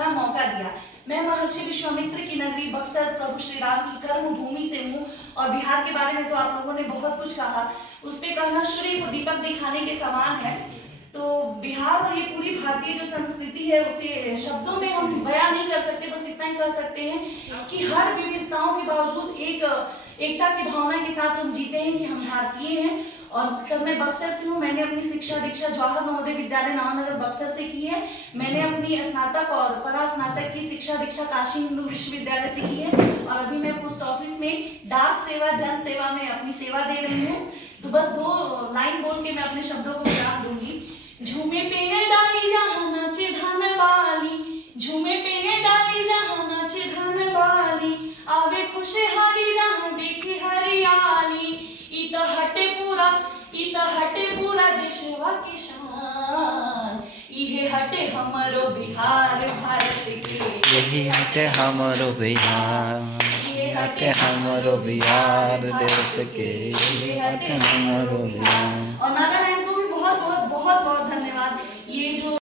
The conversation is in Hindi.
सुनहरा मौका दिया। मैं महर्षि विश्वामित्र की नगरी बक्सर प्रभु श्री राम की कर्म भूमि से हूँ और बिहार के बारे में तो आप लोगों ने बहुत कुछ कहा, उस पे कहना सूर्य को दीपक दिखाने के समान है। तो बिहार और ये पूरी भारतीय जो संस्कृति है उसे शब्दों में हम बयां नहीं कर सकते, बस इतना ही कर सकते हैं कि हर विविधताओं के बावजूद एकता की भावना के साथ हम जीते हैं कि हम भारतीय हैं। और सर मैं बक्सर से हूँ, मैंने अपनी शिक्षा दीक्षा जवाहर नवोदय विद्यालय नामनगर बक्सर से की है। मैंने अपनी स्नातक और परास्नातक की शिक्षा दीक्षा काशी हिंदू विश्वविद्यालय से की है और अभी मैं पोस्ट ऑफिस में डाक सेवा जन सेवा में अपनी सेवा दे रही हूँ। तो बस 2 लाइन बोल के मैं अपने शब्दों को विराम दूंगी। झूमे पे डाली जहाँ नाचे धान बाली, झूमे पे डाली जहाँ नाचे धान बाली, आवे खुशहाली जहाँ देखी हरियाली, इत हटे पूरा देशवा के शान, इहे हटे हमरो बिहार भारत के, यही हटे हमरो बिहार, हटे हमरो बिहार देश के, हटे हमरो बिहार।